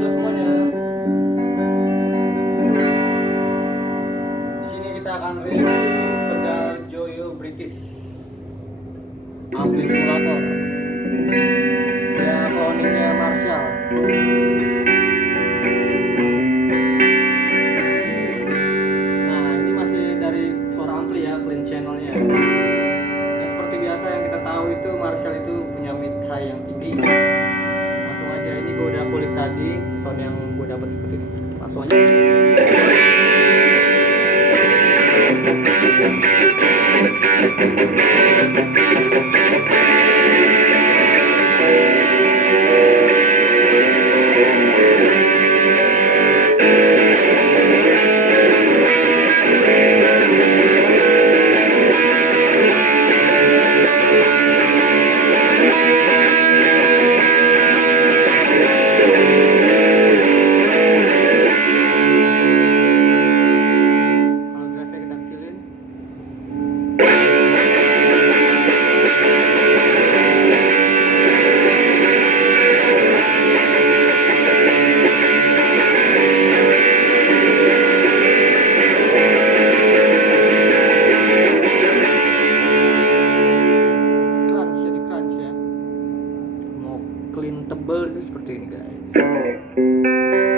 Halo semuanya. Di sini kita akan review pedal Joyo British ampli simulator. Ya, cloningnya Marshall. Nah, ini masih dari suara ampli ya, clean channelnya. Dan seperti biasa yang kita tahu itu Marshall itu punya mid high yang tinggi. Langsung aja, ini gue udah kulik tadi sound yang gue dapat seperti ini. Langsung aja. Clean tebel itu seperti ini guys.